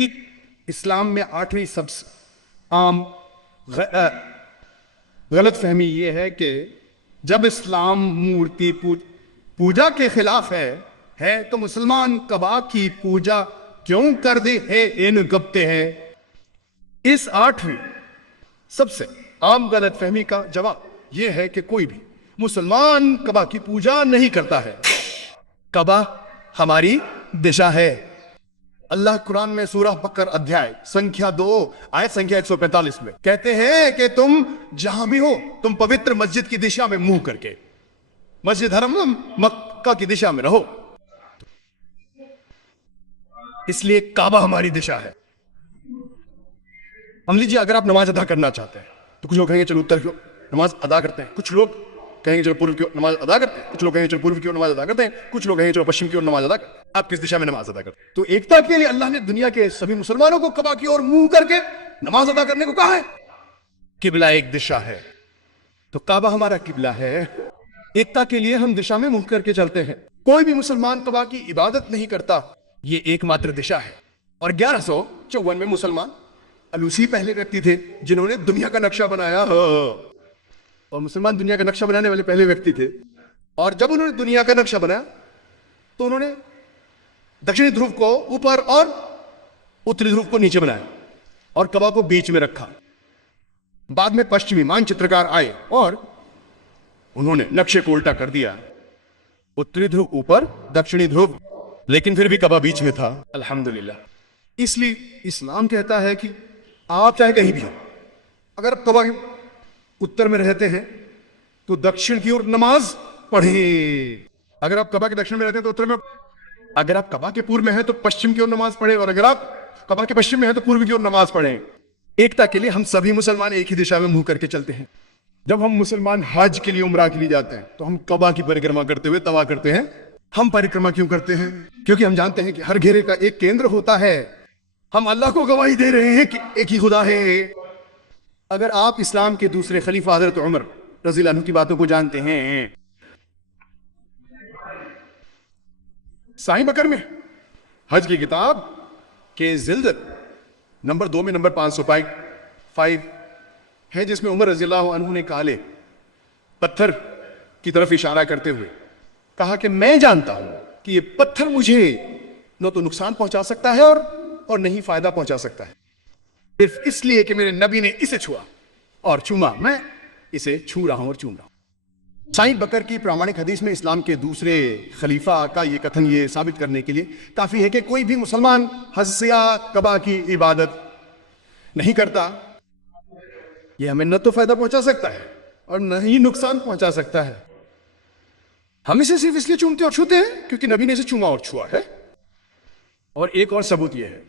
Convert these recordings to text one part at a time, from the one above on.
कि इस्लाम में 8वीं सबसे आम गलत फहमी ये है कि जब इस्लाम मूर्ति पूजा के खिलाफ है तो मुसलमान कबा की पूजा क्यों कर दे है इन गप्ते हैं। इस 8वीं सबसे आम गलत फहमी का जवाब यह है कि कोई भी मुसलमान कबा की पूजा नहीं करता है। कबा हमारी दिशा है। अल्लाह कुरान में सूरह बकर अध्याय संख्या 2 आयत संख्या 145 में कहते हैं कि तुम जहां भी हो तुम पवित्र मस्जिद की दिशा में मुंह करके मस्जिद हरम मक्का की दिशा में रहो। इसलिए काबा हमारी दिशा है। हम लीजिए अगर आप नमाज अदा करना चाहते हैं तो कुछ लोग कहेंगे चलो उत्तर की ओर नमाज अदा करते हैं, कुछ लोग कहेंगे चलो पूर्व की ओर नमाज अदा करते हैं, कुछ लोग कहेंगे चलो पूर्व की ओर नमाज अदा करते हैं, कुछ लोग कहेंगे चलो पश्चिम की ओर नमाज अदा करते हैं। आप किस दिशा में नमाज अदा करते हैं? तो एकता के लिए अल्लाह ने दुनिया के सभी मुसलमानों को कबा की ओर मुंह करके नमाज अदा करने को कहा है। किबला एक दिशा है तो काबा हमारा किबला है। एकता के लिए हम दिशा में मुंह करके चलते हैं। कोई भी मुसलमान कबा की इबादत नहीं करता, ये एकमात्र दिशा है। और 1154 में मुसलमान अलूसी पहले व्यक्ति थे जिन्होंने दुनिया का नक्शा बनाया। और मुसलमान दुनिया का नक्शा बनाने वाले पहले व्यक्ति थे। और जब उन्होंने दुनिया का नक्शा बनाया तो उन्होंने दक्षिणी ध्रुव को ऊपर और उत्तरी ध्रुव को नीचे बनाया और कबा को बीच में रखा। बाद में पश्चिमी मानचित्रकार आए और उन्होंने नक्शे को उल्टा कर दिया, उत्तरी ध्रुव ऊपर दक्षिणी ध्रुव, लेकिन फिर भी कबा बीच में था। अल्हम्दुलिल्लाह। इसलिए इस्लाम कहता है कि आप चाहे कहीं भी हो, अगर आप कबा के उत्तर में रहते हैं तो दक्षिण की ओर नमाज पढ़े। अगर आप कबा के दक्षिण में रहते हैं तो उत्तर में, अगर आप कबा के पूर्व में हैं तो पश्चिम की ओर नमाज पढ़े, और अगर आप कबा के पश्चिम में हैं तो पूर्व की ओर नमाज पढ़ें। एकता के लिए हम सभी मुसलमान एक ही दिशा में मुंह करके चलते हैं। जब हम मुसलमान हज के लिए उम्रा के लिए जाते हैं तो हम कबा की परिक्रमा करते हुए तवा करते हैं। हम परिक्रमा क्यों करते हैं? क्योंकि हम जानते हैं कि हर घेरे का एक केंद्र होता है। हम अल्लाह को गवाही दे रहे हैं कि एक ही खुदा है। अगर आप इस्लाम के दूसरे खलीफा हजरत उमर रज़ी अल्लाह अन्हु की बातों को जानते हैं, साईं बकर में हज की किताब के जिल्द नंबर 2 में नंबर 505 है, जिसमें उमर रज़ी अल्लाह अन्हु ने काले पत्थर की तरफ इशारा करते हुए कहा कि मैं जानता हूं कि ये पत्थर मुझे न तो नुकसान पहुंचा सकता है और नहीं फायदा पहुंचा सकता है, सिर्फ इसलिए कि मेरे नबी ने इसे छुआ और चूमा, मैं इसे छू रहा हूं और चूम रहा हूं। साईं बकर की प्रामाणिक हदीस में इस्लाम के दूसरे खलीफा का ये कथन ये साबित करने के लिए काफी है कि कोई भी मुसलमान हज या कबा की इबादत नहीं करता। ये हमें न तो फायदा पहुंचा सकता है और न ही नुकसान पहुंचा सकता है। हम इसे सिर्फ इसलिए चूमते और छूते हैं क्योंकि नबी ने इसे चूमा और छुआ है। और एक और सबूत यह है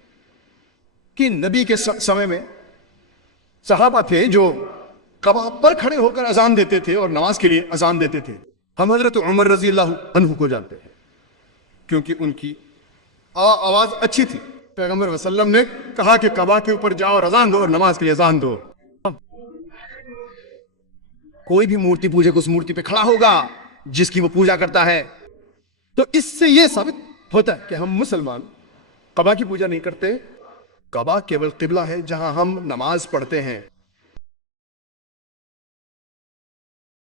कि नबी के समय में सहाबा थे जो कबा पर खड़े होकर अजान देते थे और नमाज के लिए अजान देते थे। हम हजरत उमर रज़ी अल्लाह अन्हु को जानते हैं क्योंकि उनकी आवाज अच्छी थी। पैगंबर वसल्लम ने कहा कि कबा के ऊपर जाओ और अजान दो और नमाज के लिए अजान दो। कोई भी मूर्ति पूजक उस मूर्ति पे खड़ा होगा जिसकी वो पूजा करता है। तो इससे यह साबित होता है कि हम मुसलमान कबा की पूजा नहीं करते। कबा केवल किबला है जहां हम नमाज पढ़ते हैं।